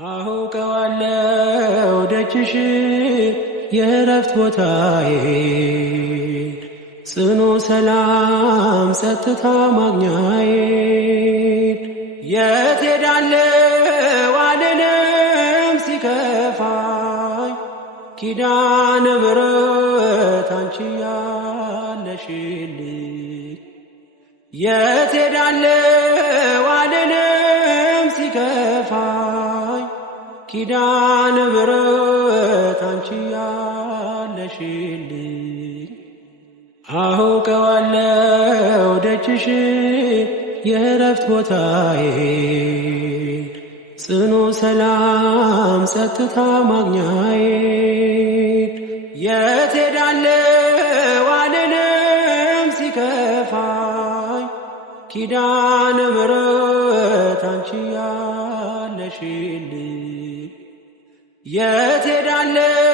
አውቀዋለሁ ደጅሽ የእረፍት ቦታዬ ጽኑ ሰላም ጸጥታ ማግኛዬ የት ሄዳለሁ አልልም ሲከፋኝ ኪዳነ ምሕረት አንቺ ያለሽልኝ የት ሄዳለሁ አልልም ሲከፋኝ ኪዳነ ምሕረት አንቺ ያለሽልኝ አውቀዋለሁ ደጅሽ የእረፍት ቦታዬ ጽኑ ሰላም ጸጥታ ማግኛዬ የት ሄዳለሁ አልልም ሲከፋኝ ኪዳነ ምሕረት አንቺ ያለሽልኝ የት ሄዳለሁ